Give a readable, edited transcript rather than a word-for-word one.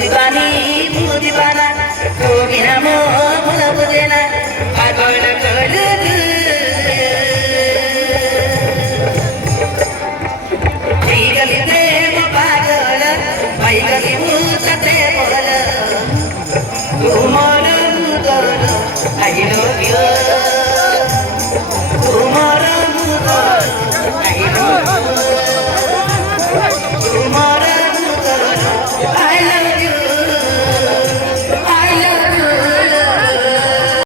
दिवानी दिवाना तो बिना मोह देना पागल कर गली प्रेम पागल भाई गली मुझते बोल तू मन आई लव यू